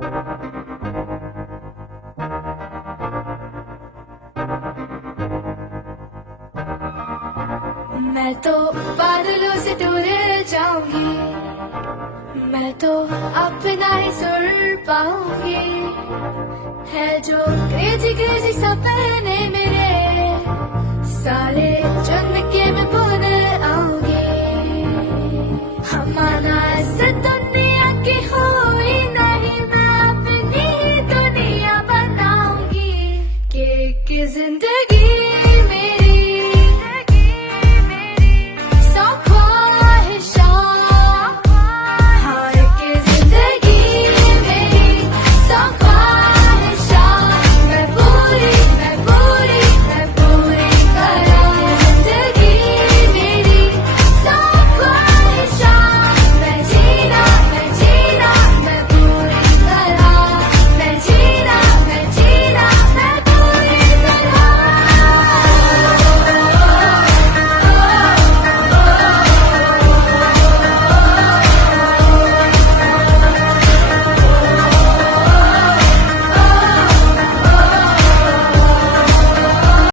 मैं तो बादलों से दूर जाऊंगी, मैं तो अपना ही सुर पाऊंगी। है जो क्रेजी क्रेजी सपने मेरे सारे चुन के मैं